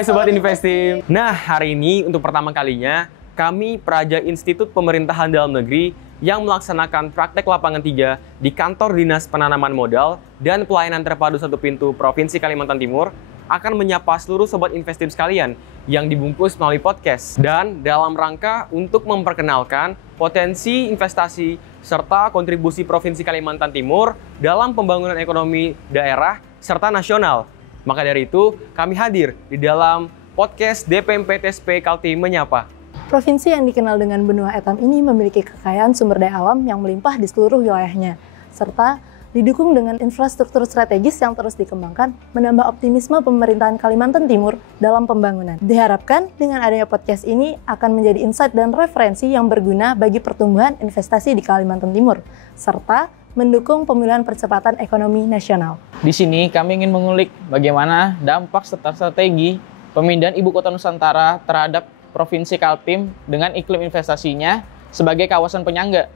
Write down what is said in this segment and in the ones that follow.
Hai Sobat Investim. Nah, hari ini untuk pertama kalinya kami Praja Institut Pemerintahan Dalam Negeri yang melaksanakan praktek lapangan 3 di Kantor Dinas Penanaman Modal dan Pelayanan Terpadu Satu Pintu Provinsi Kalimantan Timur akan menyapa seluruh Sobat Investim sekalian yang dibungkus melalui podcast dan dalam rangka untuk memperkenalkan potensi investasi serta kontribusi Provinsi Kalimantan Timur dalam pembangunan ekonomi daerah serta nasional. Maka dari itu, kami hadir di dalam podcast DPMPTSP Kaltim Menyapa. Provinsi yang dikenal dengan benua etam ini memiliki kekayaan sumber daya alam yang melimpah di seluruh wilayahnya, serta didukung dengan infrastruktur strategis yang terus dikembangkan, menambah optimisme pemerintahan Kalimantan Timur dalam pembangunan. Diharapkan dengan adanya podcast ini akan menjadi insight dan referensi yang berguna bagi pertumbuhan investasi di Kalimantan Timur, serta mendukung pemulihan percepatan ekonomi nasional. Di sini kami ingin mengulik bagaimana dampak serta strategi pemindahan Ibu Kota Nusantara terhadap Provinsi Kaltim dengan iklim investasinya sebagai kawasan penyangga.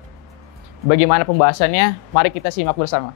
Bagaimana pembahasannya? Mari kita simak bersama.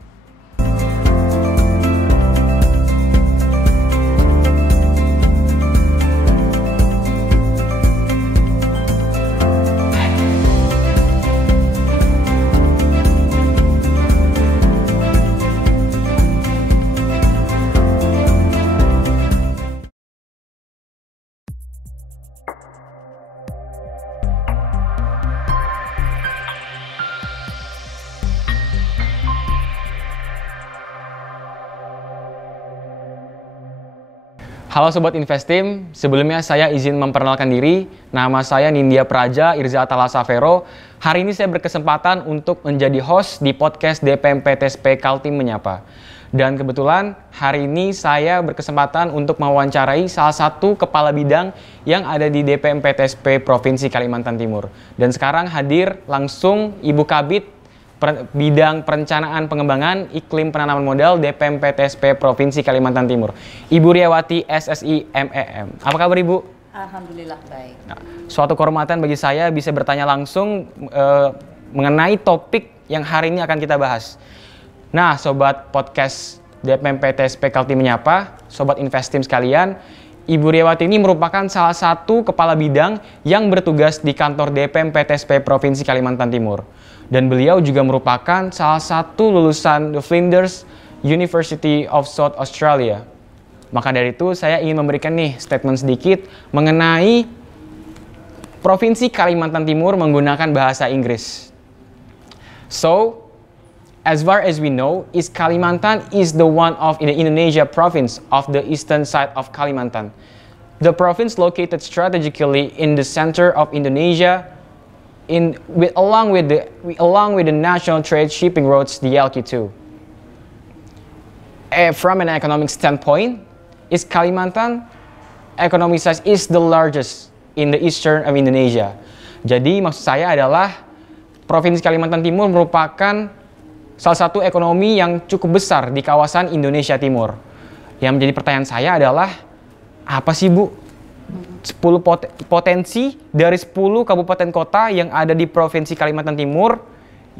Halo Sobat Investim, sebelumnya saya izin memperkenalkan diri. Nama saya Nindya Praja Irza Talasa Vero. Hari ini saya berkesempatan untuk menjadi host di podcast DPMPTSP Kaltim Menyapa. Dan kebetulan hari ini saya berkesempatan untuk mewawancarai salah satu kepala bidang yang ada di DPMPTSP Provinsi Kalimantan Timur. Dan sekarang hadir langsung Ibu Kabid Bidang Perencanaan Pengembangan Iklim Penanaman Modal DPMPTSP Provinsi Kalimantan Timur, Ibu Riawati SSI MEM. Apa kabar Ibu? Alhamdulillah baik. Nah, suatu kehormatan bagi saya bisa bertanya langsung mengenai topik yang hari ini akan kita bahas. Nah, Sobat Podcast DPMPTSP Kaltim Menyapa, Sobat Investim sekalian, Ibu Riawati ini merupakan salah satu kepala bidang yang bertugas di kantor DPMPTSP Provinsi Kalimantan Timur. Dan beliau juga merupakan salah satu lulusan The Flinders University of South Australia. Maka dari itu saya ingin memberikan statement sedikit mengenai Provinsi Kalimantan Timur menggunakan bahasa Inggris. So, as far as we know, East Kalimantan is the one of the Indonesia province of the eastern side of Kalimantan. The province located strategically in the center of Indonesia, along with the national trade shipping routes, the LQ2. From an economic standpoint, East Kalimantan economic size is the largest in the eastern of Indonesia. Jadi maksud saya adalah Provinsi Kalimantan Timur merupakan salah satu ekonomi yang cukup besar di kawasan Indonesia Timur. Yang menjadi pertanyaan saya adalah, apa sih Bu 10 potensi dari 10 kabupaten kota yang ada di Provinsi Kalimantan Timur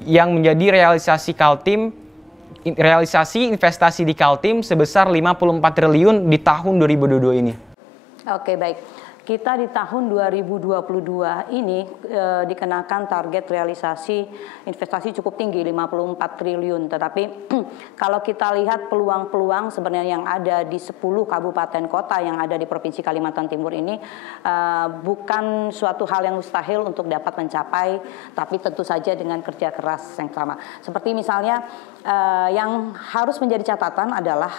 yang menjadi realisasi investasi di Kaltim sebesar 54 triliun di tahun 2022 ini? Oke, baik. Kita di tahun 2022 ini dikenakan target realisasi investasi cukup tinggi 54 triliun. Tetapi kalau kita lihat peluang-peluang sebenarnya yang ada di 10 kabupaten kota yang ada di Provinsi Kalimantan Timur ini bukan suatu hal yang mustahil untuk dapat mencapai, tapi tentu saja dengan kerja keras yang sama. Seperti misalnya yang harus menjadi catatan adalah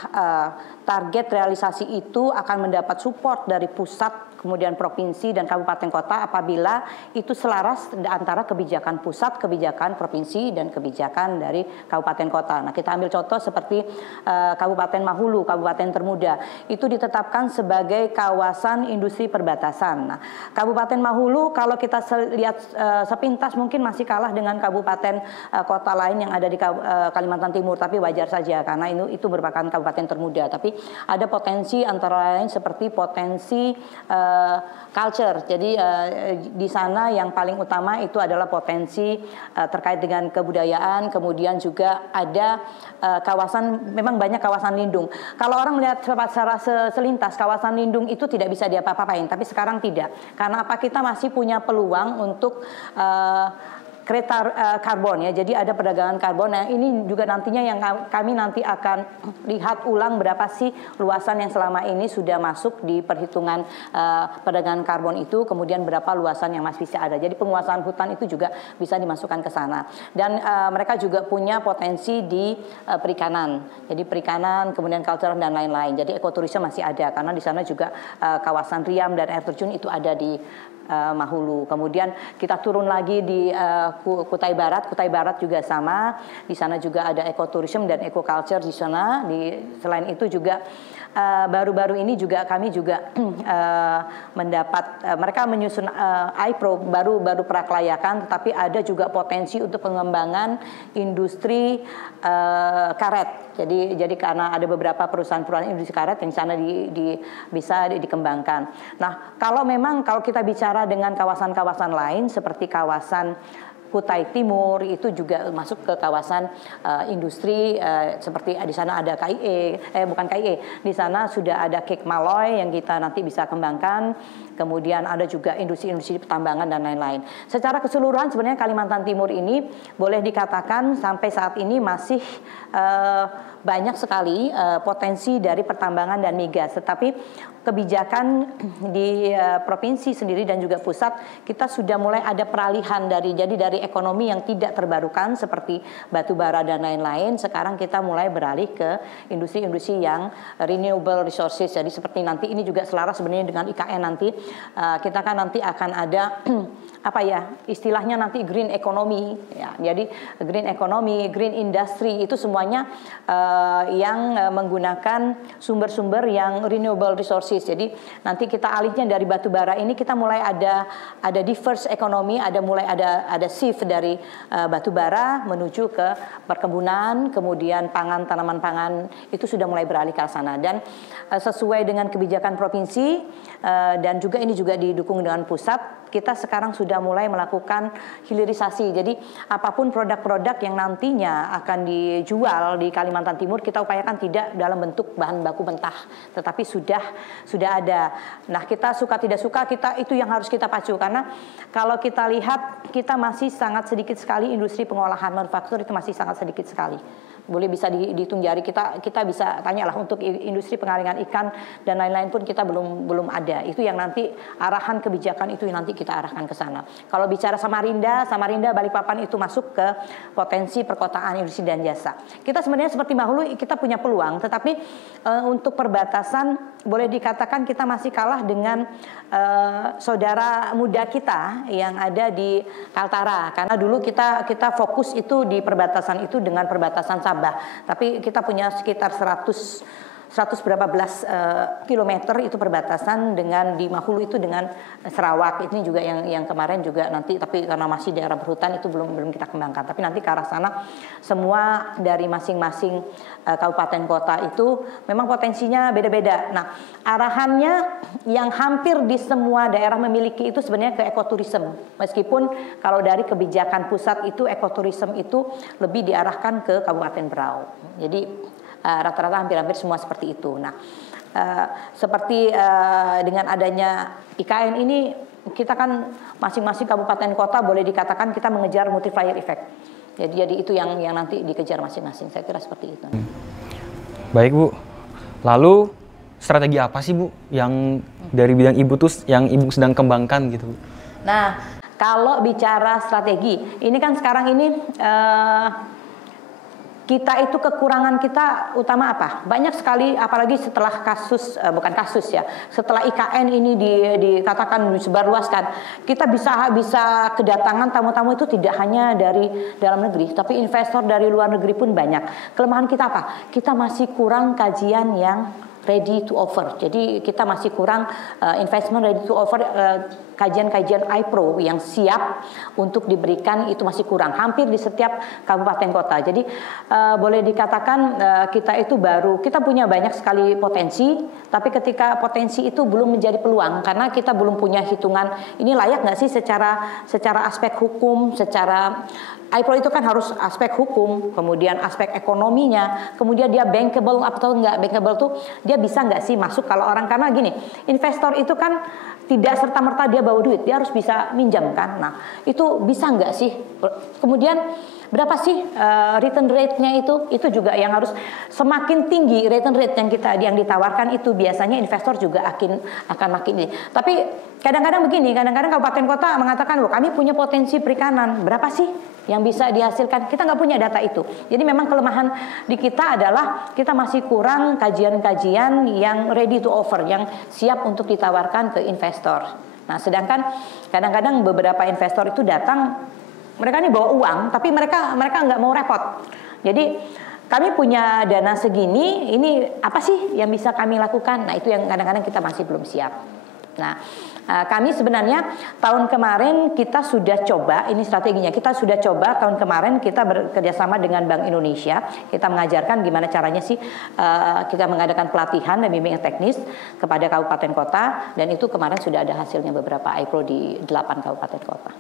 target realisasi itu akan mendapat support dari pusat, kemudian provinsi dan kabupaten kota apabila itu selaras antara kebijakan pusat, kebijakan provinsi, dan kebijakan dari kabupaten kota. Nah, kita ambil contoh seperti Kabupaten Mahulu, Kabupaten Termuda, itu ditetapkan sebagai kawasan industri perbatasan. Nah, Kabupaten Mahulu kalau kita lihat sepintas mungkin masih kalah dengan kabupaten kota lain yang ada di Kalimantan Timur, tapi wajar saja karena itu merupakan kabupaten termuda. Tapi ada potensi antara lain seperti potensi culture. Jadi di sana yang paling utama itu adalah potensi terkait dengan kebudayaan, kemudian juga ada kawasan, memang banyak kawasan lindung. Kalau orang melihat secara selintas kawasan lindung itu tidak bisa diapa-apain, tapi sekarang tidak. Karena apa, kita masih punya peluang untuk kereta karbon ya, jadi ada perdagangan karbon. Nah ini juga nantinya yang kami nanti akan lihat ulang berapa sih luasan yang selama ini sudah masuk di perhitungan perdagangan karbon itu, kemudian berapa luasan yang masih bisa ada. Jadi penguasaan hutan itu juga bisa dimasukkan ke sana. Dan mereka juga punya potensi di perikanan, jadi perikanan, kemudian culture dan lain-lain. Jadi ekoturisme masih ada karena di sana juga kawasan Riam dan air terjun itu ada di Mahulu. Kemudian kita turun lagi di Kutai Barat. Kutai Barat juga sama. Di sana juga ada ekoturisme dan ekoculture di sana. Selain itu juga baru-baru ini juga kami juga mendapat mereka menyusun iPro baru prakelayakan, tetapi ada juga potensi untuk pengembangan industri karet. Jadi karena ada beberapa perusahaan-perusahaan industri karet yang sana bisa dikembangkan. Nah, kalau kita bicara dengan kawasan-kawasan lain seperti kawasan Kutai Timur itu juga masuk ke kawasan industri seperti di sana ada di sana sudah ada Kek Maloy yang kita nanti bisa kembangkan. Kemudian ada juga industri-industri pertambangan dan lain-lain. Secara keseluruhan sebenarnya Kalimantan Timur ini boleh dikatakan sampai saat ini masih banyak sekali potensi dari pertambangan dan migas. Tetapi kebijakan di provinsi sendiri dan juga pusat kita sudah mulai ada peralihan dari ekonomi yang tidak terbarukan seperti batu bara dan lain-lain. Sekarang kita mulai beralih ke industri-industri yang renewable resources. Jadi seperti nanti ini juga selaras sebenarnya dengan IKN nanti. Kita kan nanti akan ada istilahnya nanti green economy ya. Jadi green economy, green industry itu semuanya yang menggunakan sumber-sumber yang renewable resources. Jadi nanti kita alihnya dari batu bara ini kita mulai ada diverse economy, mulai ada shift dari batu bara menuju ke perkebunan, kemudian pangan, tanaman pangan itu sudah mulai beralih ke sana. Dan sesuai dengan kebijakan provinsi dan juga ini juga didukung dengan pusat, kita sekarang sudah mulai melakukan hilirisasi. Jadi apapun produk-produk yang nantinya akan dijual di Kalimantan Timur kita upayakan tidak dalam bentuk bahan baku mentah, tetapi sudah ada. Nah, kita suka tidak suka itu yang harus kita pacu, karena kalau kita lihat kita masih sangat sedikit sekali industri pengolahan manufaktur, itu masih sangat sedikit sekali. Boleh bisa dihitung jari, kita bisa tanyalah untuk industri pengalingan ikan dan lain-lain pun kita belum ada. Itu yang nanti arahan kebijakan itu yang nanti kita arahkan ke sana. Kalau bicara Samarinda Balikpapan itu masuk ke potensi perkotaan industri dan jasa. Kita sebenarnya seperti Mahulu kita punya peluang, tetapi untuk perbatasan boleh dikatakan kita masih kalah dengan saudara muda kita yang ada di Kaltara, karena dulu kita fokus itu di perbatasan itu dengan perbatasan Sabah. Tapi kita punya sekitar 100 berapa belas kilometer itu perbatasan dengan di Mahulu itu dengan Sarawak. Ini juga yang kemarin juga nanti, tapi karena masih daerah berhutan itu belum kita kembangkan. Tapi nanti ke arah sana semua dari masing-masing kabupaten kota itu memang potensinya beda-beda. Nah, arahannya yang hampir di semua daerah memiliki itu sebenarnya ke ekoturism. Meskipun kalau dari kebijakan pusat itu ekoturism itu lebih diarahkan ke Kabupaten Berau. Jadi rata-rata hampir-hampir semua seperti itu. Nah, seperti dengan adanya IKN ini, kita kan masing-masing kabupaten kota boleh dikatakan kita mengejar multiplier effect. Jadi itu yang nanti dikejar masing-masing. Saya kira seperti itu. Baik Bu. Lalu strategi apa sih Bu yang dari bidang Ibu tuh yang Ibu sedang kembangkan gitu Bu? Nah, kalau bicara strategi, ini kan sekarang ini kita itu kekurangan kita utama apa? Banyak sekali, apalagi setelah setelah IKN ini dikatakan disebarluaskan, kita bisa kedatangan tamu-tamu itu tidak hanya dari dalam negeri, tapi investor dari luar negeri pun banyak. Kelemahan kita apa? Kita masih kurang kajian yang ready to offer. Jadi kita masih kurang investment ready to offer, kajian-kajian iPro yang siap untuk diberikan itu masih kurang hampir di setiap kabupaten kota. Jadi boleh dikatakan kita itu kita punya banyak sekali potensi, tapi ketika potensi itu belum menjadi peluang karena kita belum punya hitungan ini layak nggak sih secara aspek hukum, secara iPro itu kan harus aspek hukum, kemudian aspek ekonominya, kemudian dia bankable atau enggak bankable tuh dia bisa nggak sih masuk kalau orang, karena gini, investor itu kan tidak serta-merta dia bawa duit, dia harus bisa minjam kan. Nah, itu bisa nggak sih? Kemudian berapa sih return rate-nya itu juga yang harus semakin tinggi return rate yang ditawarkan itu biasanya investor juga akan makin ini. Tapi kadang-kadang begini, kadang-kadang kabupaten kota mengatakan loh kami punya potensi perikanan, berapa sih yang bisa dihasilkan? Kita nggak punya data itu. Jadi memang kelemahan di kita adalah kita masih kurang kajian-kajian yang ready to offer, yang siap untuk ditawarkan ke investor. Nah, sedangkan kadang-kadang beberapa investor itu datang, mereka ini bawa uang, tapi mereka nggak mau repot. Jadi kami punya dana segini, ini apa sih yang bisa kami lakukan? Nah, itu yang kadang-kadang kita masih belum siap. Nah, kami sebenarnya tahun kemarin kita sudah coba, ini strateginya, kita sudah coba tahun kemarin kita bekerjasama dengan Bank Indonesia, kita mengajarkan gimana caranya sih kita mengadakan pelatihan dan bimbingan teknis kepada kabupaten kota, dan itu kemarin sudah ada hasilnya beberapa iPro di 8 kabupaten kota.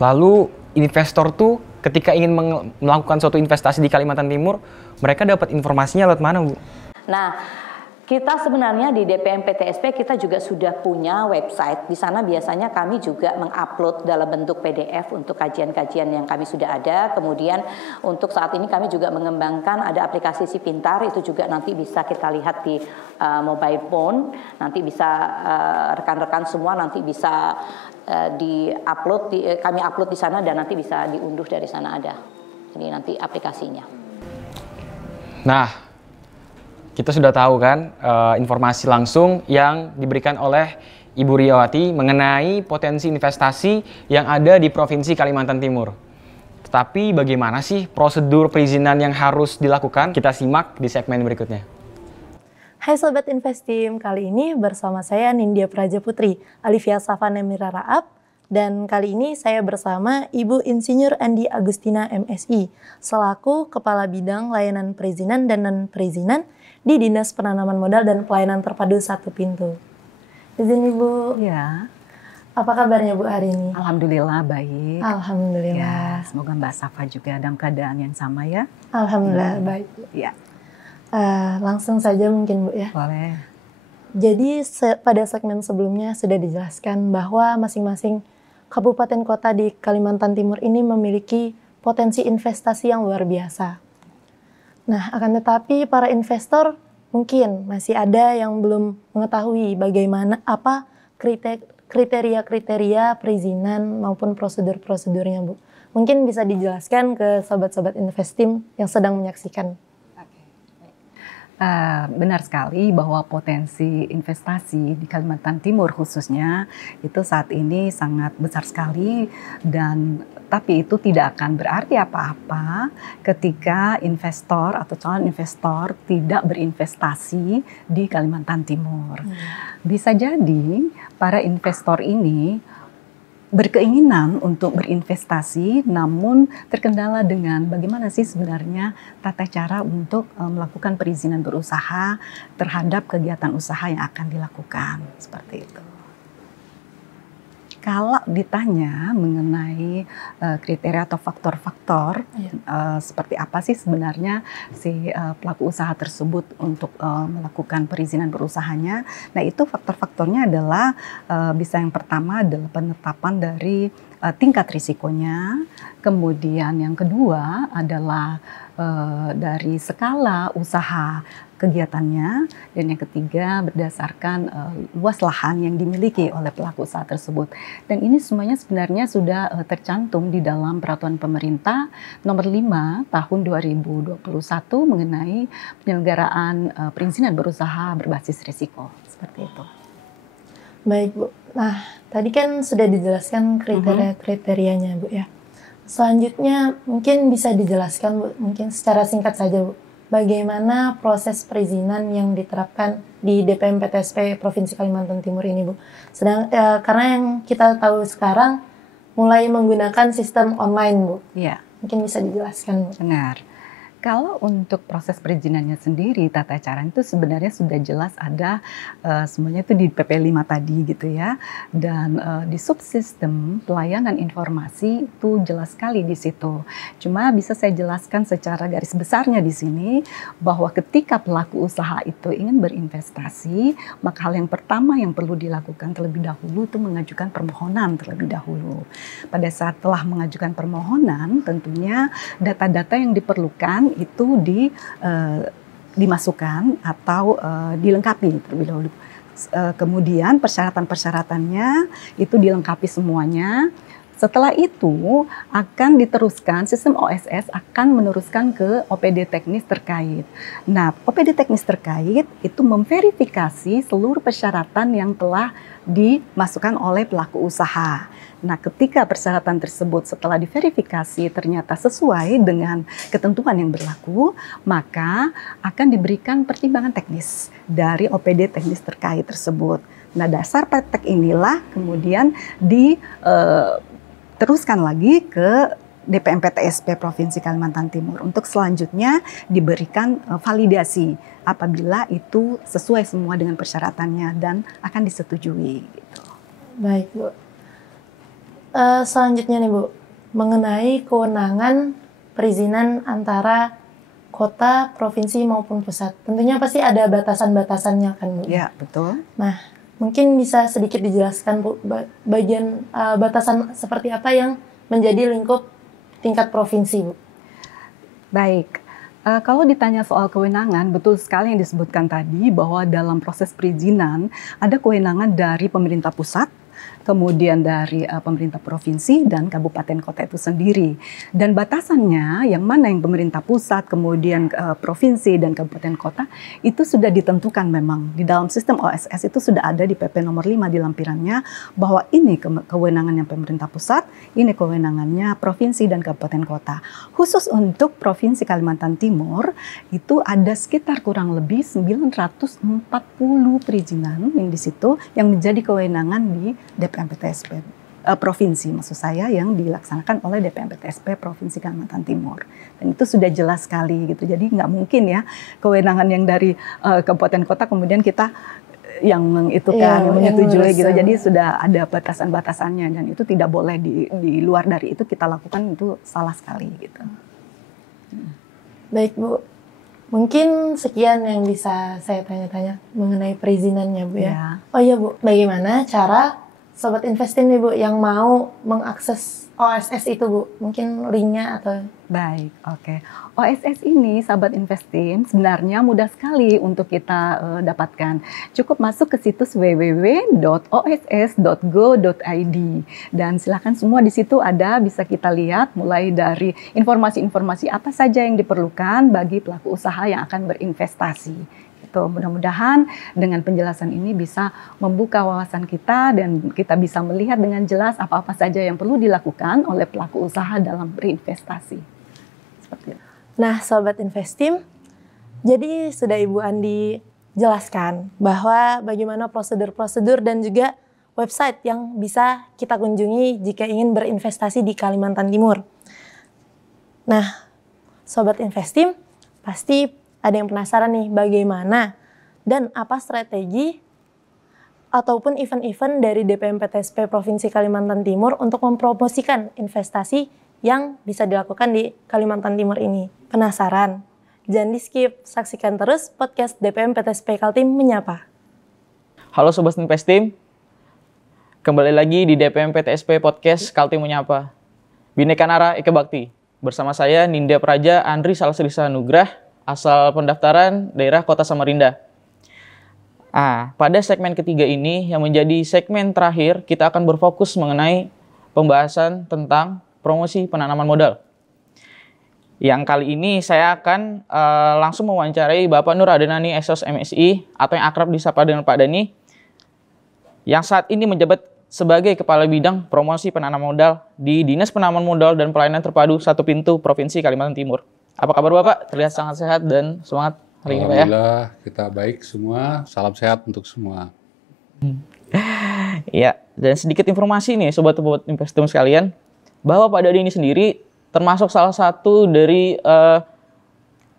Lalu investor tuh ketika ingin melakukan suatu investasi di Kalimantan Timur, mereka dapat informasinya lewat mana, Bu? Nah, kita sebenarnya di DPM PTSP kita juga sudah punya website. Di sana biasanya kami juga mengupload dalam bentuk PDF untuk kajian-kajian yang kami sudah ada. Kemudian untuk saat ini kami juga mengembangkan ada aplikasi Si Pintar, itu juga nanti bisa kita lihat di mobile phone. Nanti bisa rekan-rekan semua nanti bisa kami upload di sana dan nanti bisa diunduh dari sana ada. Ini nanti aplikasinya. Nah, kita sudah tahu kan informasi langsung yang diberikan oleh Ibu Riawati mengenai potensi investasi yang ada di Provinsi Kalimantan Timur. Tetapi bagaimana sih prosedur perizinan yang harus dilakukan? Kita simak di segmen berikutnya. Hai Sobat Investim, kali ini bersama saya Nindya Prajaputri, Alivia Savana Mira Raab, dan kali ini saya bersama Ibu Insinyur Andi Agustina MSI, selaku Kepala Bidang Layanan Perizinan dan Non-Perizinan di Dinas Penanaman Modal dan Pelayanan Terpadu Satu Pintu. Izin Ibu. Ya. Apa kabarnya Bu hari ini? Alhamdulillah baik. Alhamdulillah. Ya, semoga Mbak Safa juga dalam keadaan yang sama ya. Alhamdulillah baik. Ya. Langsung saja mungkin Bu ya. Boleh. Jadi pada segmen sebelumnya sudah dijelaskan bahwa masing-masing kabupaten kota di Kalimantan Timur ini memiliki potensi investasi yang luar biasa. Nah, akan tetapi para investor mungkin masih ada yang belum mengetahui bagaimana apa kriteria-kriteria perizinan maupun prosedur-prosedurnya, Bu. Mungkin bisa dijelaskan ke sobat-sobat Investim yang sedang menyaksikan. Benar sekali bahwa potensi investasi di Kalimantan Timur khususnya itu saat ini sangat besar sekali, dan tapi itu tidak akan berarti apa-apa ketika investor atau calon investor tidak berinvestasi di Kalimantan Timur. Bisa jadi para investor ini berkeinginan untuk berinvestasi, namun terkendala dengan bagaimana sih sebenarnya tata cara untuk melakukan perizinan berusaha terhadap kegiatan usaha yang akan dilakukan, seperti itu. Kalau ditanya mengenai kriteria atau faktor-faktor seperti apa sih sebenarnya si pelaku usaha tersebut untuk melakukan perizinan berusahanya, nah itu faktor-faktornya adalah bisa yang pertama adalah penetapan dari tingkat risikonya, kemudian yang kedua adalah dari skala usaha kegiatannya, dan yang ketiga berdasarkan luas lahan yang dimiliki oleh pelaku usaha tersebut. Dan ini semuanya sebenarnya sudah tercantum di dalam Peraturan Pemerintah Nomor 5 Tahun 2021 mengenai penyelenggaraan perizinan berusaha berbasis risiko, seperti itu. Baik Bu. Nah, tadi kan sudah dijelaskan kriteria-kriterianya Bu ya. Selanjutnya mungkin bisa dijelaskan Bu, mungkin secara singkat saja Bu. bagaimana proses perizinan yang diterapkan di DPM PTSP Provinsi Kalimantan Timur ini, Bu? Karena yang kita tahu sekarang mulai menggunakan sistem online, Bu. Iya. Mungkin bisa dijelaskan, Bu. Benar. Kalau untuk proses perizinannya sendiri, tata cara itu sebenarnya sudah jelas ada semuanya itu di PP 5 tadi gitu ya. Dan di subsistem pelayanan informasi itu jelas sekali di situ. Cuma bisa saya jelaskan secara garis besarnya di sini bahwa ketika pelaku usaha itu ingin berinvestasi, maka hal yang pertama yang perlu dilakukan terlebih dahulu itu mengajukan permohonan terlebih dahulu. Pada saat telah mengajukan permohonan, tentunya data-data yang diperlukan itu dimasukkan atau dilengkapi terlebih dahulu. Kemudian persyaratan-persyaratannya itu dilengkapi semuanya. Setelah itu akan diteruskan, sistem OSS akan meneruskan ke OPD teknis terkait. Nah, OPD teknis terkait itu memverifikasi seluruh persyaratan yang telah dimasukkan oleh pelaku usaha. Nah, ketika persyaratan tersebut setelah diverifikasi ternyata sesuai dengan ketentuan yang berlaku, maka akan diberikan pertimbangan teknis dari OPD teknis terkait tersebut. Nah, dasar praktek inilah kemudian diteruskan lagi ke DPM PTSP Provinsi Kalimantan Timur untuk selanjutnya diberikan validasi apabila itu sesuai semua dengan persyaratannya dan akan disetujui. Gitu. Baik, Bu. Selanjutnya nih, Bu, mengenai kewenangan perizinan antara kota, provinsi maupun pusat. Tentunya pasti ada batasan-batasannya kan, Bu? Ya, betul. Nah, mungkin bisa sedikit dijelaskan, Bu, bagian batasan seperti apa yang menjadi lingkup tingkat provinsi, Bu? Baik. Kalau ditanya soal kewenangan, betul sekali yang disebutkan tadi bahwa dalam proses perizinan ada kewenangan dari pemerintah pusat, kemudian dari pemerintah provinsi dan kabupaten kota itu sendiri. Dan batasannya yang mana yang pemerintah pusat, kemudian provinsi dan kabupaten kota itu sudah ditentukan memang. Di dalam sistem OSS itu sudah ada di PP nomor 5 di lampirannya bahwa ini kewenangannya pemerintah pusat, ini kewenangannya provinsi dan kabupaten kota. Khusus untuk Provinsi Kalimantan Timur itu ada sekitar kurang lebih 940 perizinan yang di situ yang menjadi kewenangan di DPM PTSP provinsi, maksud saya yang dilaksanakan oleh DPM PTSP Provinsi Kalimantan Timur. Dan itu sudah jelas sekali gitu. Jadi nggak mungkin ya kewenangan yang dari kabupaten kota kemudian kita yang menyetujui gitu. Jadi sudah ada batasan-batasannya dan itu tidak boleh di luar dari itu kita lakukan, itu salah sekali gitu. Baik, Bu. Mungkin sekian yang bisa saya tanya-tanya mengenai perizinannya, Bu ya. Oh iya, Bu, bagaimana cara Sobat Investim nih, Bu, yang mau mengakses OSS itu, Bu? Mungkin linknya atau... Baik, oke. OSS ini, Sahabat Investim, sebenarnya mudah sekali untuk kita dapatkan. Cukup masuk ke situs www.oss.go.id dan silakan semua di situ ada, bisa kita lihat mulai dari informasi-informasi apa saja yang diperlukan bagi pelaku usaha yang akan berinvestasi. Mudah-mudahan dengan penjelasan ini bisa membuka wawasan kita dan kita bisa melihat dengan jelas apa-apa saja yang perlu dilakukan oleh pelaku usaha dalam berinvestasi. Seperti itu. Nah, Sobat Investim, jadi sudah Ibu Andi jelaskan bahwa bagaimana prosedur-prosedur dan juga website yang bisa kita kunjungi jika ingin berinvestasi di Kalimantan Timur. Nah, Sobat Investim, pasti ada yang penasaran nih bagaimana dan apa strategi ataupun event-event dari DPM PTSP Provinsi Kalimantan Timur untuk mempromosikan investasi yang bisa dilakukan di Kalimantan Timur ini. Penasaran? Jangan di skip, saksikan terus podcast DPM PTSP Kaltim Menyapa. Halo Sobat Investim, kembali lagi di DPM PTSP Podcast Kaltim Menyapa. Bhinneka Nara Ika Bakti. Bersama saya Nindya Praja Andri Salsrisa Nugrah, asal pendaftaran daerah Kota Samarinda. Pada segmen ketiga ini yang menjadi segmen terakhir, kita akan berfokus mengenai pembahasan tentang promosi penanaman modal. Yang kali ini saya akan langsung mewawancarai Bapak Nur Adenani SOS MSI atau yang akrab disapa dengan Pak Dani, yang saat ini menjabat sebagai Kepala Bidang Promosi Penanaman Modal di Dinas Penanaman Modal dan Pelayanan Terpadu Satu Pintu Provinsi Kalimantan Timur. Apa kabar Bapak? Terlihat sangat sehat dan semangat hari ini Pak ya. Alhamdulillah kita baik semua, salam sehat untuk semua. Iya, dan sedikit informasi nih sobat-sobat investor sekalian, bahwa Pak Dadi ini sendiri termasuk salah satu dari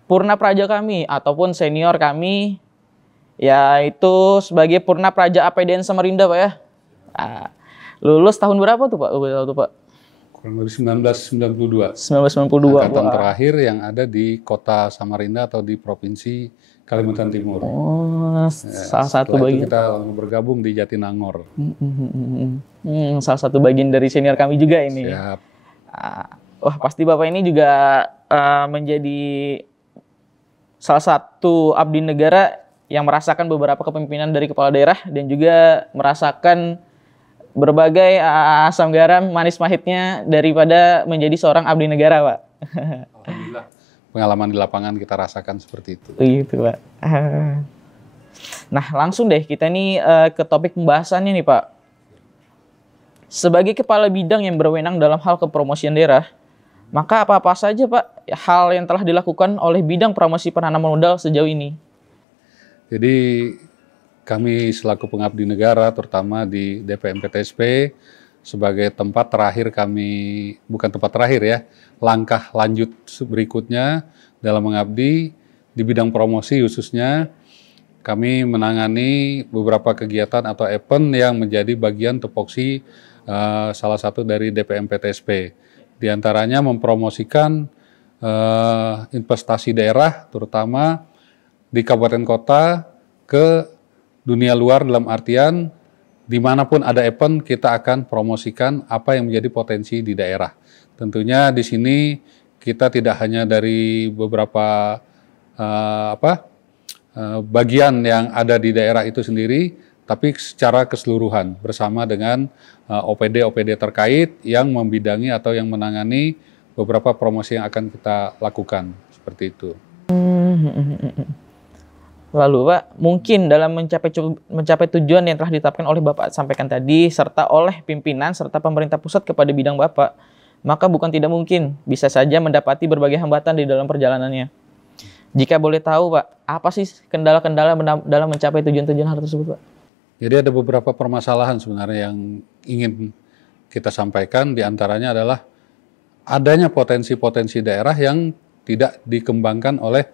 Purna Praja kami ataupun senior kami, yaitu sebagai Purna Praja APDN Samarinda Pak ya. Lulus tahun berapa tuh Pak? Pak? Kurang lebih 1992. 1992. Angkatan terakhir yang ada di kota Samarinda atau di provinsi Kalimantan Timur. Oh, salah satu bagian. Kita bergabung di Jatinangor. Salah satu bagian dari senior kami juga ini. Siap. Wah, pasti Bapak ini juga menjadi salah satu abdi negara yang merasakan beberapa kepemimpinan dari kepala daerah dan juga merasakan berbagai asam garam manis pahitnya daripada menjadi seorang abdi negara, Pak. Alhamdulillah. Pengalaman di lapangan kita rasakan seperti itu. Gitu, Pak. Nah, langsung deh kita nih ke topik pembahasannya nih, Pak. Sebagai kepala bidang yang berwenang dalam hal kepromosian daerah, maka apa-apa saja, Pak, hal yang telah dilakukan oleh bidang promosi penanaman modal sejauh ini? Jadi kami selaku pengabdi negara, terutama di DPMPTSP, sebagai tempat terakhir kami, bukan tempat terakhir ya, langkah lanjut berikutnya dalam mengabdi di bidang promosi khususnya, kami menangani beberapa kegiatan atau event yang menjadi bagian tupoksi salah satu dari DPMPTSP. Di antaranya mempromosikan investasi daerah, terutama di kabupaten kota ke dunia luar, dalam artian dimanapun ada event kita akan promosikan apa yang menjadi potensi di daerah. Tentunya di sini kita tidak hanya dari beberapa bagian yang ada di daerah itu sendiri, tapi secara keseluruhan bersama dengan OPD terkait yang membidangi atau yang menangani beberapa promosi yang akan kita lakukan, seperti itu. Lalu Pak, mungkin dalam mencapai tujuan yang telah ditetapkan oleh Bapak sampaikan tadi, serta oleh pimpinan serta pemerintah pusat kepada bidang Bapak, maka bukan tidak mungkin bisa saja mendapati berbagai hambatan di dalam perjalanannya. Jika boleh tahu Pak, apa sih kendala-kendala dalam mencapai tujuan-tujuan hal tersebut Pak? Jadi ada beberapa permasalahan sebenarnya yang ingin kita sampaikan, diantaranya adalah adanya potensi-potensi daerah yang tidak dikembangkan oleh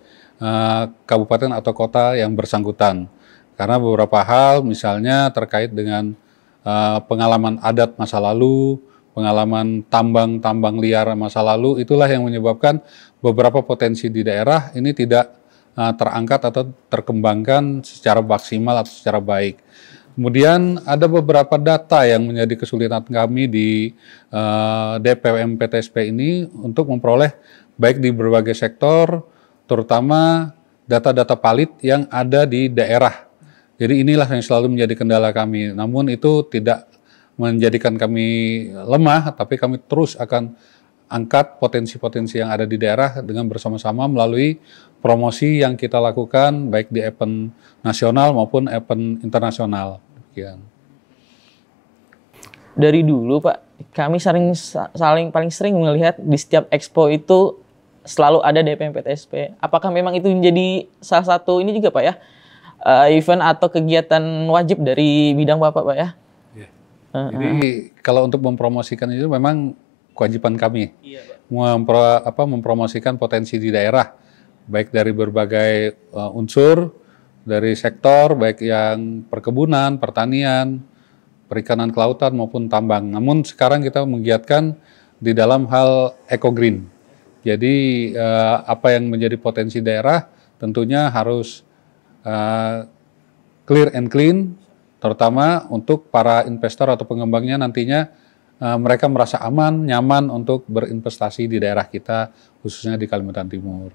kabupaten atau kota yang bersangkutan. Karena beberapa hal misalnya terkait dengan pengalaman adat masa lalu, pengalaman tambang liar masa lalu, itulah yang menyebabkan beberapa potensi di daerah ini tidak terangkat atau terkembangkan secara maksimal atau secara baik. Kemudian ada beberapa data yang menjadi kesulitan kami di DPMPTSP ini untuk memperoleh baik di berbagai sektor, terutama data-data palit yang ada di daerah. Jadi inilah yang selalu menjadi kendala kami. Namun itu tidak menjadikan kami lemah, tapi kami terus akan angkat potensi-potensi yang ada di daerah dengan bersama-sama melalui promosi yang kita lakukan baik di event nasional maupun event internasional. Demikian. Dari dulu Pak, kami paling sering melihat di setiap expo itu selalu ada DPMPTSP. Apakah memang itu menjadi salah satu ini juga Pak ya, event atau kegiatan wajib dari bidang Bapak Pak ya? Ya. Jadi kalau untuk mempromosikan itu memang kewajiban kami. Iya, Pak. Mempromosikan potensi di daerah, baik dari berbagai unsur, dari sektor, baik yang perkebunan, pertanian, perikanan kelautan maupun tambang. Namun sekarang kita menggiatkan di dalam hal eco-green. Jadi apa yang menjadi potensi daerah tentunya harus clear and clean, terutama untuk para investor atau pengembangnya nantinya mereka merasa aman, nyaman untuk berinvestasi di daerah kita, khususnya di Kalimantan Timur.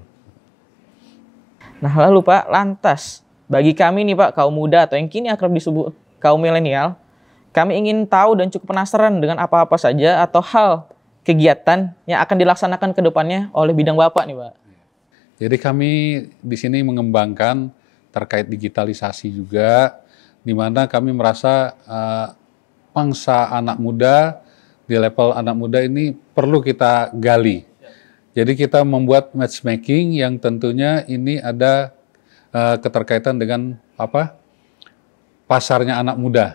Nah lalu Pak, lantas bagi kami nih Pak, kaum muda atau yang kini akrab disebut kaum milenial, kami ingin tahu dan cukup penasaran dengan apa-apa saja atau hal kegiatan yang akan dilaksanakan ke depannya oleh bidang Bapak nih Pak. Jadi kami di sini mengembangkan terkait digitalisasi juga, di mana kami merasa pangsa anak muda, di level anak muda ini perlu kita gali. Jadi kita membuat matchmaking yang tentunya ini ada keterkaitan dengan pasarnya anak muda.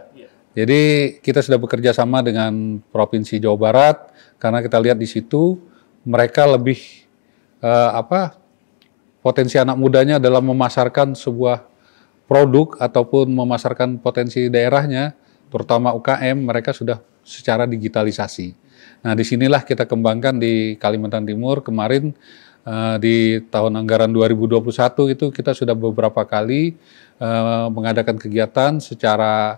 Jadi kita sudah bekerja sama dengan Provinsi Jawa Barat karena kita lihat di situ mereka lebih potensi anak mudanya dalam memasarkan sebuah produk ataupun memasarkan potensi daerahnya, terutama UKM, mereka sudah secara digitalisasi. Nah, disinilah kita kembangkan di Kalimantan Timur. Kemarin di tahun anggaran 2021 itu kita sudah beberapa kali mengadakan kegiatan secara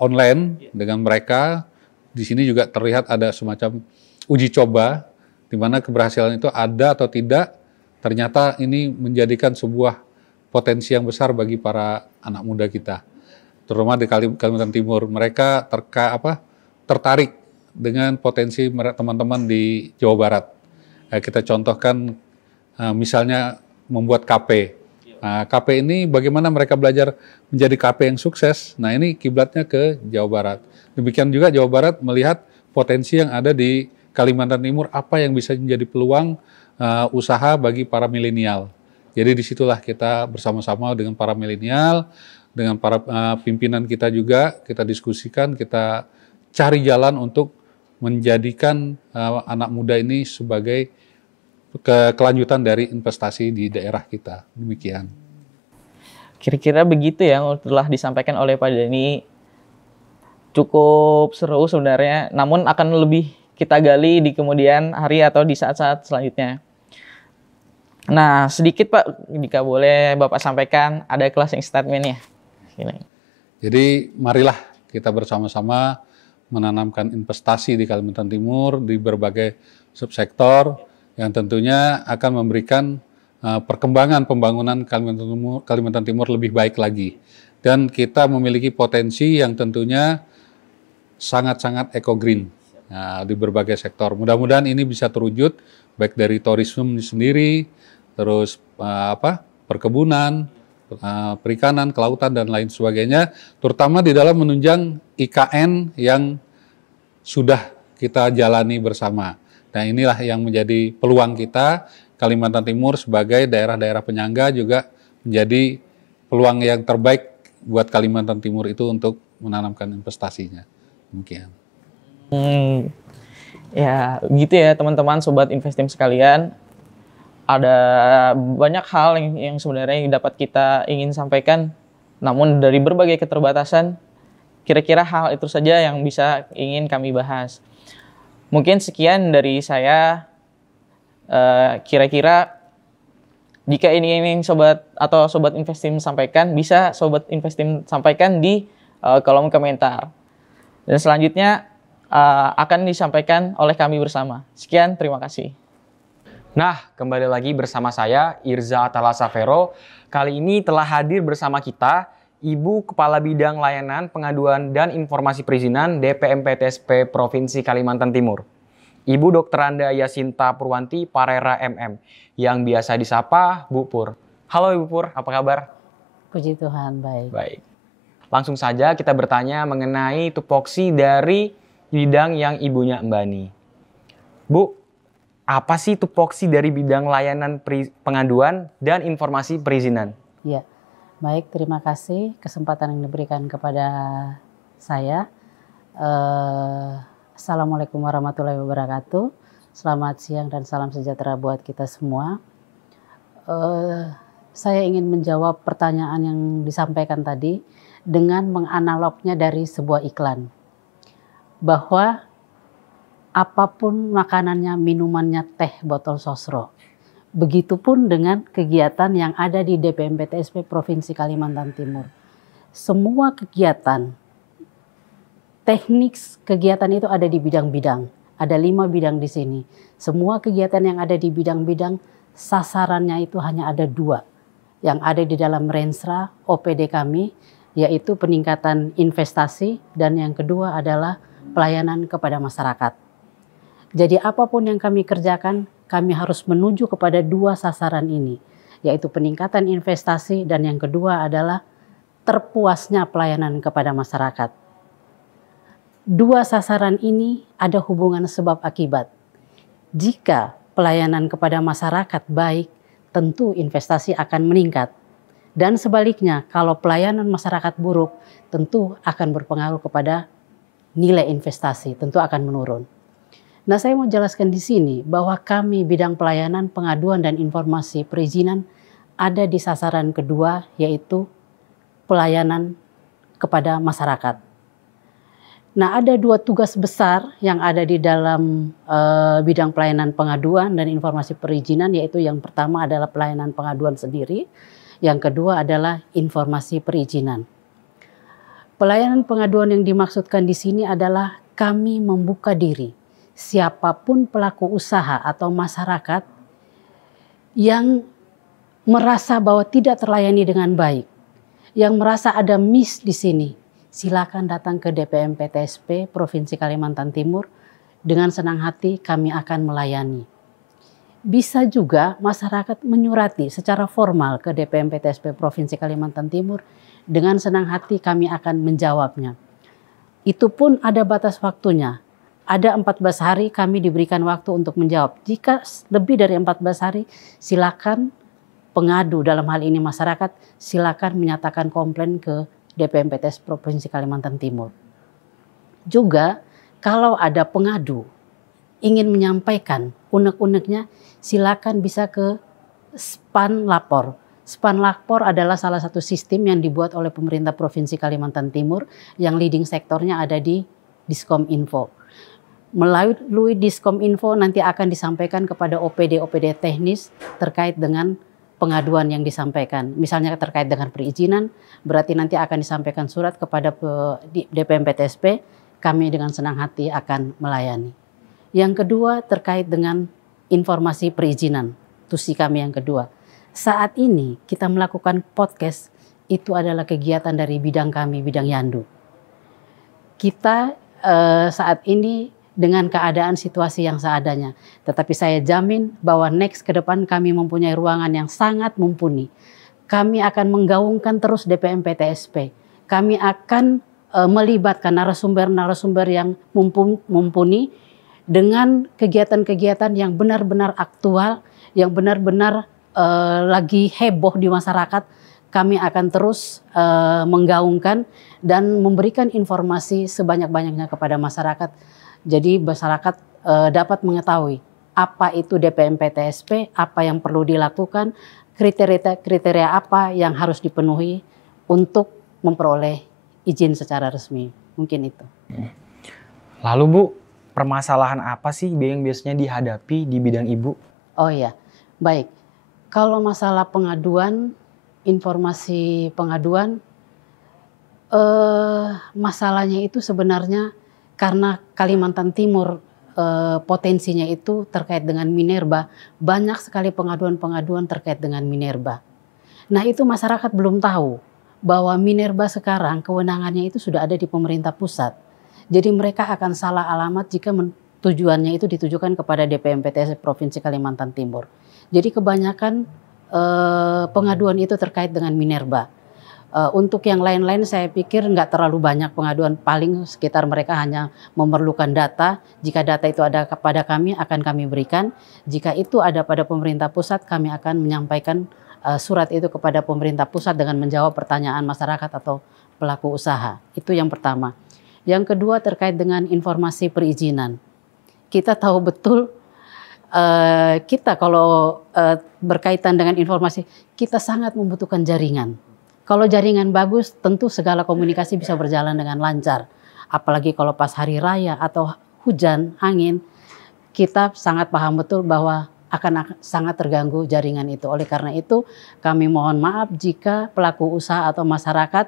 online dengan mereka. Di sini juga terlihat ada semacam uji coba, di mana keberhasilan itu ada atau tidak, ternyata ini menjadikan sebuah potensi yang besar bagi para anak muda kita. Terutama di Kalimantan Timur, mereka tertarik dengan potensi teman-teman di Jawa Barat. Kita contohkan misalnya membuat KP. KP ini bagaimana mereka belajar menjadi KP yang sukses. Nah, ini kiblatnya ke Jawa Barat. Demikian juga Jawa Barat melihat potensi yang ada di Kalimantan Timur, apa yang bisa menjadi peluang usaha bagi para milenial. Jadi disitulah kita bersama-sama dengan para milenial, dengan para pimpinan kita juga, kita diskusikan, kita cari jalan untuk menjadikan anak muda ini sebagai kelanjutan dari investasi di daerah kita. Demikian. Kira-kira begitu ya, telah disampaikan oleh Pak Denny. Cukup seru sebenarnya, namun akan lebih kita gali di kemudian hari atau di saat-saat selanjutnya. Nah, sedikit Pak, jika boleh Bapak sampaikan, ada closing statement-nya. Jadi marilah kita bersama-sama menanamkan investasi di Kalimantan Timur di berbagai subsektor yang tentunya akan memberikan perkembangan pembangunan Kalimantan Timur lebih baik lagi. Dan kita memiliki potensi yang tentunya sangat-sangat eco-green di berbagai sektor. Mudah-mudahan ini bisa terwujud baik dari tourism sendiri, terus perkebunan, perikanan, kelautan, dan lain sebagainya, terutama di dalam menunjang IKN yang sudah kita jalani bersama. Nah, inilah yang menjadi peluang kita. Kalimantan Timur sebagai daerah-daerah penyangga juga menjadi peluang yang terbaik buat Kalimantan Timur itu untuk menanamkan investasinya. Demikian. Ya, gitu ya teman-teman, Sobat Investim sekalian. Ada banyak hal yang sebenarnya dapat kita ingin sampaikan, namun dari berbagai keterbatasan, kira-kira hal itu saja yang bisa ingin kami bahas. Mungkin sekian dari saya. Kira-kira jika ini Sobat atau Sobat Investim sampaikan, bisa Sobat Investim sampaikan di kolom komentar. Dan selanjutnya akan disampaikan oleh kami bersama. Sekian, terima kasih. Nah, kembali lagi bersama saya, Irza Atalasa Vero. Kali ini telah hadir bersama kita Ibu Kepala Bidang Layanan Pengaduan dan Informasi Perizinan DPMPTSP Provinsi Kalimantan Timur, Ibu Dr. Anda Yasinta Purwanti Parera MM, yang biasa disapa Bu Pur. Halo Ibu Pur, apa kabar? Puji Tuhan, baik. Baik. Langsung saja kita bertanya mengenai tupoksi dari bidang yang ibunya embani. Bu, apa sih tupoksi dari bidang layanan pengaduan dan informasi perizinan? Ya, baik, terima kasih kesempatan yang diberikan kepada saya. Assalamualaikum warahmatullahi wabarakatuh. Selamat siang dan salam sejahtera buat kita semua. Saya ingin menjawab pertanyaan yang disampaikan tadi dengan menganalognya dari sebuah iklan. Bahwa apapun makanannya, minumannya, teh, botol sosro. Begitupun dengan kegiatan yang ada di DPMPTSP Provinsi Kalimantan Timur. Semua kegiatan, teknik kegiatan itu ada di bidang-bidang. Ada 5 bidang di sini. Semua kegiatan yang ada di bidang-bidang, sasarannya itu hanya ada 2. Yang ada di dalam Rensra OPD kami, yaitu peningkatan investasi, dan yang kedua adalah pelayanan kepada masyarakat. Jadi apapun yang kami kerjakan, kami harus menuju kepada 2 sasaran ini, yaitu peningkatan investasi dan yang kedua adalah terpuasnya pelayanan kepada masyarakat. 2 sasaran ini ada hubungan sebab akibat. Jika pelayanan kepada masyarakat baik, tentu investasi akan meningkat. Dan sebaliknya, kalau pelayanan masyarakat buruk, tentu akan berpengaruh kepada nilai investasi, tentu akan menurun. Nah, saya mau jelaskan di sini bahwa kami bidang pelayanan, pengaduan, dan informasi perizinan ada di sasaran kedua, yaitu pelayanan kepada masyarakat. Nah, ada 2 tugas besar yang ada di dalam bidang pelayanan pengaduan dan informasi perizinan, yaitu yang pertama adalah pelayanan pengaduan sendiri, yang kedua adalah informasi perizinan. Pelayanan pengaduan yang dimaksudkan di sini adalah kami membuka diri, siapapun pelaku usaha atau masyarakat yang merasa bahwa tidak terlayani dengan baik, yang merasa ada miss di sini, silakan datang ke DPM PTSP Provinsi Kalimantan Timur. Dengan senang hati kami akan melayani. Bisa juga masyarakat menyurati secara formal ke DPM PTSP Provinsi Kalimantan Timur. Dengan senang hati kami akan menjawabnya. Itu pun ada batas waktunya. Ada 14 hari kami diberikan waktu untuk menjawab. Jika lebih dari 14 hari, silakan pengadu, dalam hal ini masyarakat, silakan menyatakan komplain ke DPM PTS Provinsi Kalimantan Timur. Juga kalau ada pengadu ingin menyampaikan unek-uneknya, silakan bisa ke Span Lapor. Span Lapor adalah salah satu sistem yang dibuat oleh pemerintah Provinsi Kalimantan Timur yang leading sektornya ada di Diskominfo. Melalui Diskominfo nanti akan disampaikan kepada OPD-OPD teknis terkait dengan pengaduan yang disampaikan. Misalnya terkait dengan perizinan, berarti nanti akan disampaikan surat kepada DPM PTSP, kami dengan senang hati akan melayani. Yang kedua terkait dengan informasi perizinan, tusi kami yang kedua. Saat ini kita melakukan podcast, itu adalah kegiatan dari bidang kami, bidang Yandu. Kita saat ini dengan keadaan situasi yang seadanya. Tetapi saya jamin bahwa next ke depan kami mempunyai ruangan yang sangat mumpuni. Kami akan menggaungkan terus DPM PTSP. Kami akan melibatkan narasumber-narasumber yang mumpuni dengan kegiatan-kegiatan yang benar-benar aktual, yang benar-benar lagi heboh di masyarakat. Kami akan terus menggaungkan dan memberikan informasi sebanyak-banyaknya kepada masyarakat. Jadi masyarakat dapat mengetahui apa itu DPM PTSP, apa yang perlu dilakukan, kriteria apa yang harus dipenuhi untuk memperoleh izin secara resmi. Mungkin itu. Lalu Bu, permasalahan apa sih yang biasanya dihadapi di bidang Ibu? Oh iya, baik. Kalau masalah pengaduan, informasi pengaduan, masalahnya itu sebenarnya karena Kalimantan Timur potensinya itu terkait dengan minerba, banyak sekali pengaduan-pengaduan terkait dengan minerba. Nah itu masyarakat belum tahu bahwa minerba sekarang kewenangannya itu sudah ada di pemerintah pusat. Jadi mereka akan salah alamat jika tujuannya itu ditujukan kepada DPM PTS Provinsi Kalimantan Timur. Jadi kebanyakan pengaduan itu terkait dengan minerba. Untuk yang lain-lain saya pikir nggak terlalu banyak pengaduan, paling sekitar mereka hanya memerlukan data. Jika data itu ada kepada kami akan kami berikan. Jika itu ada pada pemerintah pusat kami akan menyampaikan surat itu kepada pemerintah pusat dengan menjawab pertanyaan masyarakat atau pelaku usaha. Itu yang pertama. Yang kedua terkait dengan informasi perizinan. Kita tahu betul kita kalau berkaitan dengan informasi, kita sangat membutuhkan jaringan. Kalau jaringan bagus, tentu segala komunikasi bisa berjalan dengan lancar. Apalagi kalau pas hari raya atau hujan, angin, kita sangat paham betul bahwa akan sangat terganggu jaringan itu. Oleh karena itu, kami mohon maaf jika pelaku usaha atau masyarakat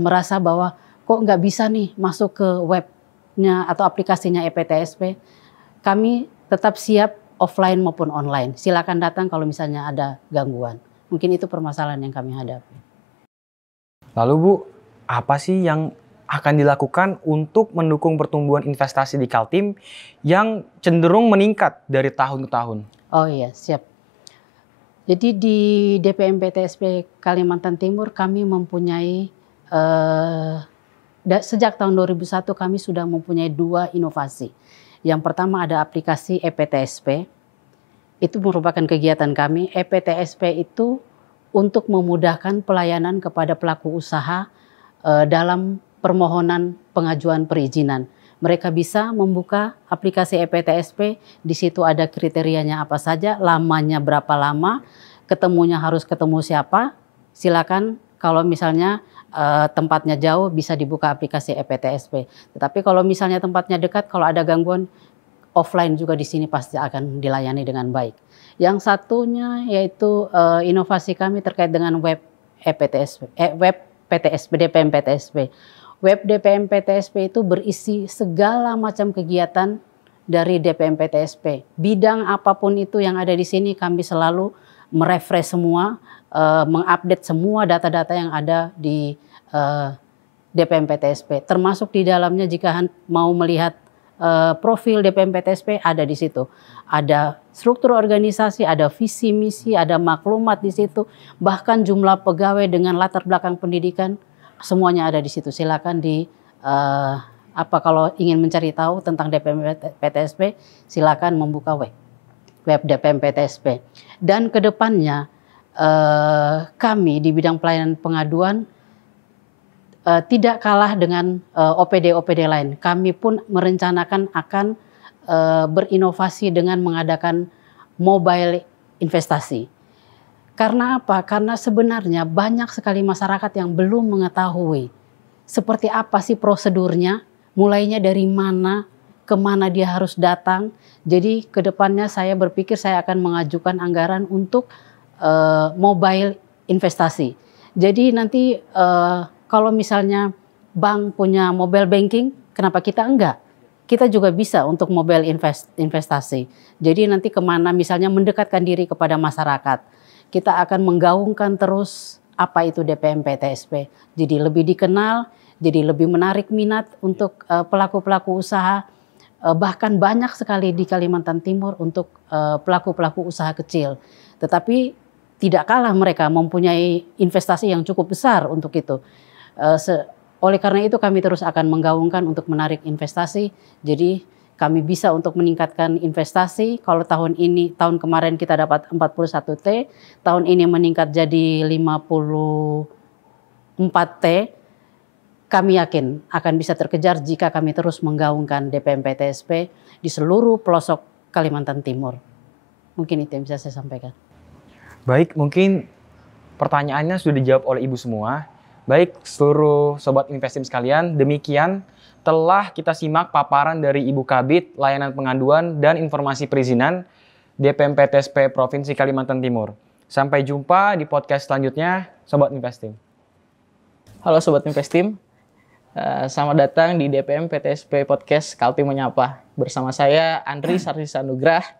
merasa bahwa kok nggak bisa nih masuk ke webnya atau aplikasinya ePTSP. Kami tetap siap offline maupun online. Silakan datang kalau misalnya ada gangguan. Mungkin itu permasalahan yang kami hadapi. Lalu Bu, apa sih yang akan dilakukan untuk mendukung pertumbuhan investasi di Kaltim yang cenderung meningkat dari tahun ke tahun? Oh iya, siap. Jadi di DPM PTSP Kalimantan Timur kami mempunyai, sejak tahun 2001 kami sudah mempunyai 2 inovasi. Yang pertama ada aplikasi EPTSP. Itu merupakan kegiatan kami. EPTSP itu untuk memudahkan pelayanan kepada pelaku usaha dalam permohonan pengajuan perizinan. Mereka bisa membuka aplikasi EPTSP, di situ ada kriterianya apa saja, lamanya berapa lama, ketemunya harus ketemu siapa. Silakan kalau misalnya tempatnya jauh bisa dibuka aplikasi EPTSP. Tetapi kalau misalnya tempatnya dekat, kalau ada gangguan offline juga di sini pasti akan dilayani dengan baik. Yang satunya yaitu inovasi kami terkait dengan web EPTSP, web PTSP, DPM PTSP. Web DPM PTSP itu berisi segala macam kegiatan dari DPM PTSP. Bidang apapun itu yang ada di sini kami selalu merefresh semua, mengupdate semua data-data yang ada di DPM PTSP. Termasuk di dalamnya jika mau melihat profil DPM PTSP ada di situ. Ada struktur organisasi, ada visi misi, ada maklumat di situ. Bahkan jumlah pegawai dengan latar belakang pendidikan semuanya ada di situ. Silakan kalau ingin mencari tahu tentang DPM PTSP, silakan membuka web DPM PTSP. Dan kedepannya kami di bidang pelayanan pengaduan tidak kalah dengan OPD-OPD lain. Kami pun merencanakan akan berinovasi dengan mengadakan mobile investasi. Karena apa? Karena sebenarnya banyak sekali masyarakat yang belum mengetahui seperti apa sih prosedurnya, mulainya dari mana, kemana dia harus datang. Jadi kedepannya saya berpikir saya akan mengajukan anggaran untuk mobile investasi. Jadi nanti kalau misalnya bank punya mobile banking, kenapa kita enggak? Kita juga bisa untuk mobile investasi. Jadi nanti kemana misalnya mendekatkan diri kepada masyarakat. Kita akan menggaungkan terus apa itu DPM PTSP. Jadi lebih dikenal, jadi lebih menarik minat untuk pelaku-pelaku usaha. Bahkan banyak sekali di Kalimantan Timur untuk pelaku-pelaku usaha kecil. Tetapi tidak kalah mereka mempunyai investasi yang cukup besar untuk itu. Oleh karena itu kami terus akan menggaungkan untuk menarik investasi. Jadi kami bisa untuk meningkatkan investasi. Kalau tahun kemarin kita dapat 41T, tahun ini meningkat jadi 54T. Kami yakin akan bisa terkejar jika kami terus menggaungkan DPM PTSP di seluruh pelosok Kalimantan Timur. Mungkin itu yang bisa saya sampaikan. Baik, mungkin pertanyaannya sudah dijawab oleh Ibu semua. Baik, seluruh Sobat Investim sekalian, demikian telah kita simak paparan dari Ibu Kabid, Layanan Pengaduan dan Informasi Perizinan DPM PTSP Provinsi Kalimantan Timur. Sampai jumpa di podcast selanjutnya, Sobat Investim. Halo Sobat Investim, selamat datang di DPM PTSP Podcast Kaltim Menyapa. Bersama saya Andri Sarjisa Nugrah,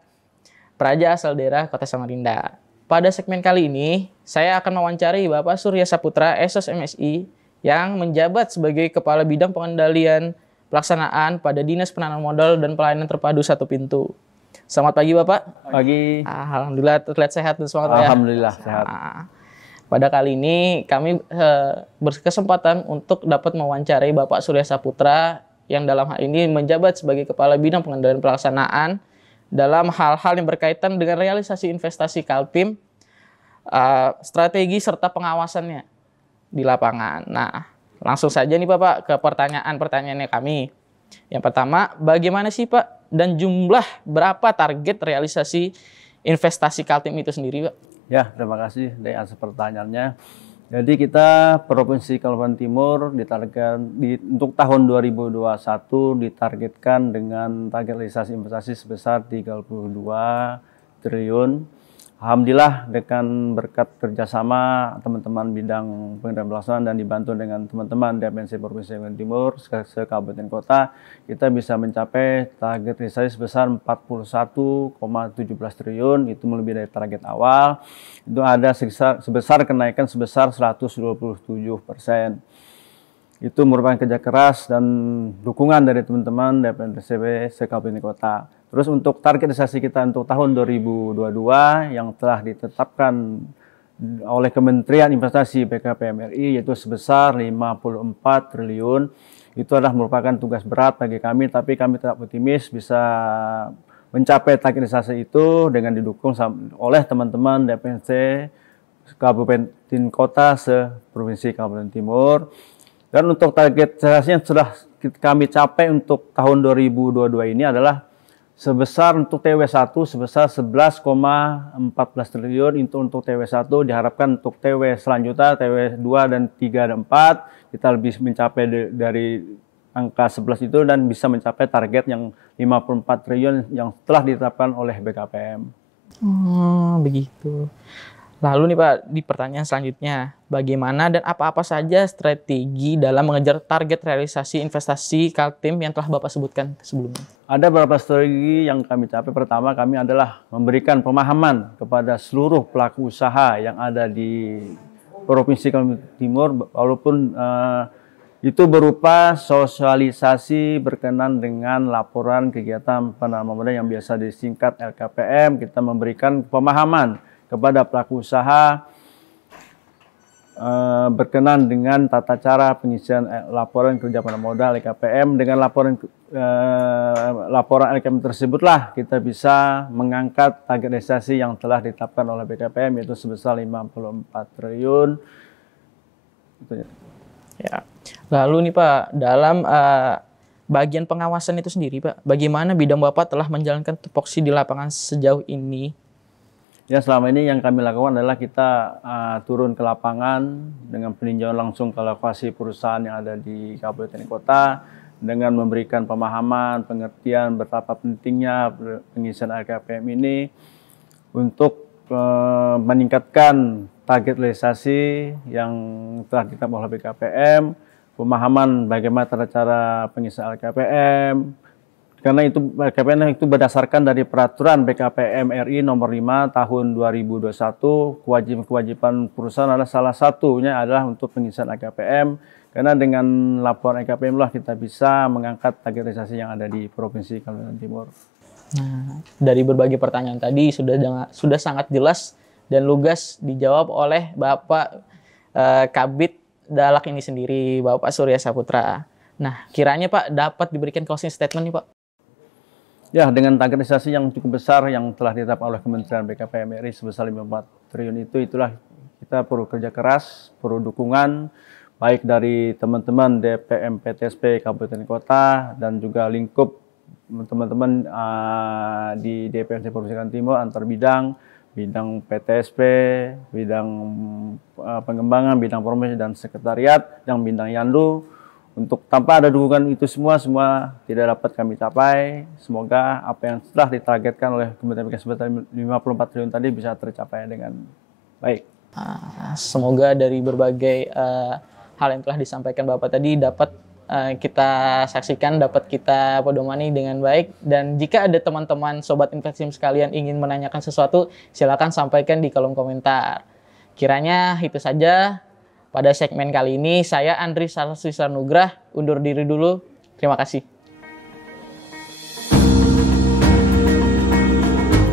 praja asal daerah Kota Samarinda. Pada segmen kali ini, saya akan mewawancari Bapak Surya Saputra, Esos MSI, yang menjabat sebagai Kepala Bidang Pengendalian Pelaksanaan pada Dinas Penanaman Modal dan Pelayanan Terpadu Satu Pintu. Selamat pagi Bapak. Pagi. Alhamdulillah terlihat sehat dan semangat ya. Alhamdulillah sehat. Pada kali ini kami berkesempatan untuk dapat mewawancarai Bapak Surya Saputra yang dalam hal ini menjabat sebagai Kepala Bidang Pengendalian Pelaksanaan dalam hal-hal yang berkaitan dengan realisasi investasi Kaltim, strategi serta pengawasannya di lapangan. Nah, langsung saja nih Bapak ke pertanyaannya kami. Yang pertama, bagaimana sih Pak dan jumlah berapa target realisasi investasi Kaltim itu sendiri Pak? Ya, terima kasih atas pertanyaannya. Jadi kita Provinsi Kalimantan Timur untuk tahun 2021 ditargetkan dengan target realisasi investasi sebesar 32 triliun. Alhamdulillah dengan berkat kerjasama teman-teman bidang pengendalian pelaksanaan dan dibantu dengan teman-teman DPNC Provinsi Kalimantan Timur, se-kabupaten kota, kita bisa mencapai target realisasi sebesar 41,17 triliun, itu melebihi dari target awal. Itu ada sebesar kenaikan sebesar 127%. Itu merupakan kerja keras dan dukungan dari teman-teman DPNCB se-kabupaten kota. Terus untuk target realisasi kita untuk tahun 2022 yang telah ditetapkan oleh Kementerian Investasi BKPM RI yaitu sebesar 54 triliun. Itu adalah merupakan tugas berat bagi kami, tapi kami tetap optimis bisa mencapai target realisasi itu dengan didukung oleh teman-teman DPNC Kabupaten Kota se-Provinsi Kalimantan Timur. Dan untuk target realisasi yang sudah kami capai untuk tahun 2022 ini adalah sebesar untuk TW1 sebesar 11,14 triliun. Itu untuk TW1, diharapkan untuk TW selanjutnya, TW2 dan 3 dan 4, kita lebih mencapai dari angka 11 itu dan bisa mencapai target yang 54 triliun yang telah ditetapkan oleh BKPM. Begitu. Lalu nih Pak, di pertanyaan selanjutnya, bagaimana dan apa-apa saja strategi dalam mengejar target realisasi investasi Kaltim yang telah Bapak sebutkan sebelumnya? Ada beberapa strategi yang kami capai. Pertama, kami adalah memberikan pemahaman kepada seluruh pelaku usaha yang ada di Provinsi Kalimantan Timur, walaupun itu berupa sosialisasi berkenan dengan laporan kegiatan penanaman modal yang biasa disingkat LKPM. Kita memberikan pemahaman kepada pelaku usaha berkenan dengan tata cara pengisian laporan kerja penanaman modal LKPM. Dengan laporan LKPM tersebutlah kita bisa mengangkat target realisasi yang telah ditetapkan oleh BKPM, yaitu sebesar 54 triliun. Ya. Lalu nih Pak, dalam bagian pengawasan itu sendiri Pak, bagaimana bidang Bapak telah menjalankan tupoksi di lapangan sejauh ini? Ya, selama ini yang kami lakukan adalah kita turun ke lapangan dengan peninjauan langsung ke lokasi perusahaan yang ada di kabupaten kota dengan memberikan pemahaman, pengertian betapa pentingnya pengisian LKPM ini untuk meningkatkan target realisasi yang telah ditetapkan oleh BKPM, pemahaman bagaimana tata cara pengisian LKPM. Karena itu LKPM itu berdasarkan dari peraturan BKPM RI nomor 5 tahun 2021, kewajiban perusahaan adalah salah satunya adalah untuk pengisian LKPM. Karena dengan laporan LKPM lah kita bisa mengangkat target realisasi yang ada di Provinsi Kalimantan Timur. Nah, dari berbagai pertanyaan tadi sudah sangat jelas dan lugas dijawab oleh Bapak Kabid Dalak ini sendiri, Bapak Surya Saputra. Nah, kiranya Pak dapat diberikan closing statement nih Pak. Ya, dengan target realisasi yang cukup besar yang telah ditetapkan oleh Kementerian BKPM RI sebesar 54 triliun itulah kita perlu kerja keras, perlu dukungan baik dari teman-teman DPM PTSP Kabupaten Kota dan juga lingkup teman-teman di DPMC Provinsi Kalimantan Timur antar bidang PTSP, bidang pengembangan, bidang promosi dan sekretariat, yang bidang Yandu. Untuk tanpa ada dukungan itu semua tidak dapat kami capai. Semoga apa yang telah ditargetkan oleh Kementerian BKPM sebesar 54 triliun tadi bisa tercapai dengan baik. Semoga dari berbagai hal yang telah disampaikan Bapak tadi dapat kita saksikan, dapat kita pedomani dengan baik. Dan jika ada teman-teman Sobat Investim sekalian ingin menanyakan sesuatu, silakan sampaikan di kolom komentar. Kiranya itu saja pada segmen kali ini. Saya Andri Saraswisa Nugrah, undur diri dulu. Terima kasih.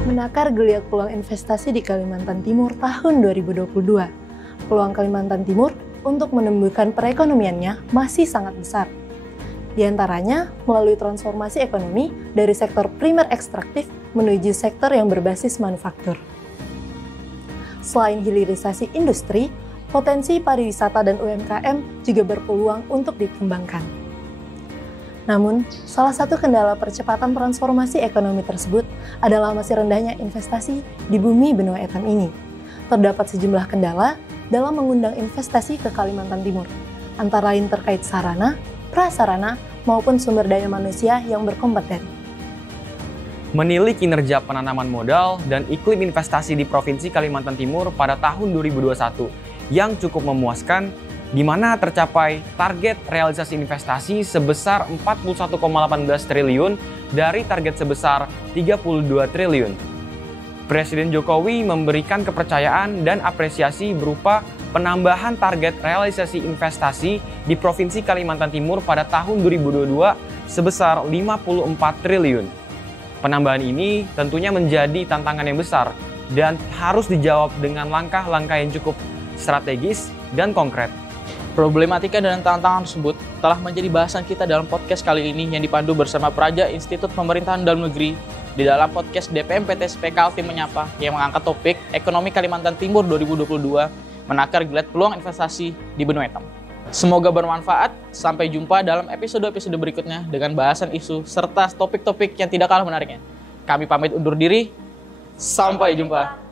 Menakar geliat peluang investasi di Kalimantan Timur tahun 2022. Peluang Kalimantan Timur untuk menumbuhkan perekonomiannya masih sangat besar. Di antaranya melalui transformasi ekonomi dari sektor primer ekstraktif menuju sektor yang berbasis manufaktur. Selain hilirisasi industri, potensi pariwisata dan UMKM juga berpeluang untuk dikembangkan. Namun, salah satu kendala percepatan transformasi ekonomi tersebut adalah masih rendahnya investasi di bumi benua etam ini. Terdapat sejumlah kendala dalam mengundang investasi ke Kalimantan Timur, antara lain terkait sarana, prasarana, maupun sumber daya manusia yang berkompeten. Menilik kinerja penanaman modal dan iklim investasi di Provinsi Kalimantan Timur pada tahun 2021 yang cukup memuaskan, di mana tercapai target realisasi investasi sebesar 41,18 triliun dari target sebesar 32 triliun. Presiden Jokowi memberikan kepercayaan dan apresiasi berupa penambahan target realisasi investasi di Provinsi Kalimantan Timur pada tahun 2022 sebesar 54 triliun. Penambahan ini tentunya menjadi tantangan yang besar dan harus dijawab dengan langkah-langkah yang cukup strategis dan konkret. Problematika dan tantangan tersebut telah menjadi bahasan kita dalam podcast kali ini yang dipandu bersama Praja Institut Pemerintahan Dalam Negeri di dalam podcast DPMPTSP Kaltim Menyapa yang mengangkat topik Ekonomi Kalimantan Timur 2022 menakar geliat peluang investasi di benua etam. Semoga bermanfaat. Sampai jumpa dalam episode-episode berikutnya dengan bahasan isu serta topik-topik yang tidak kalah menariknya. Kami pamit undur diri. Sampai jumpa.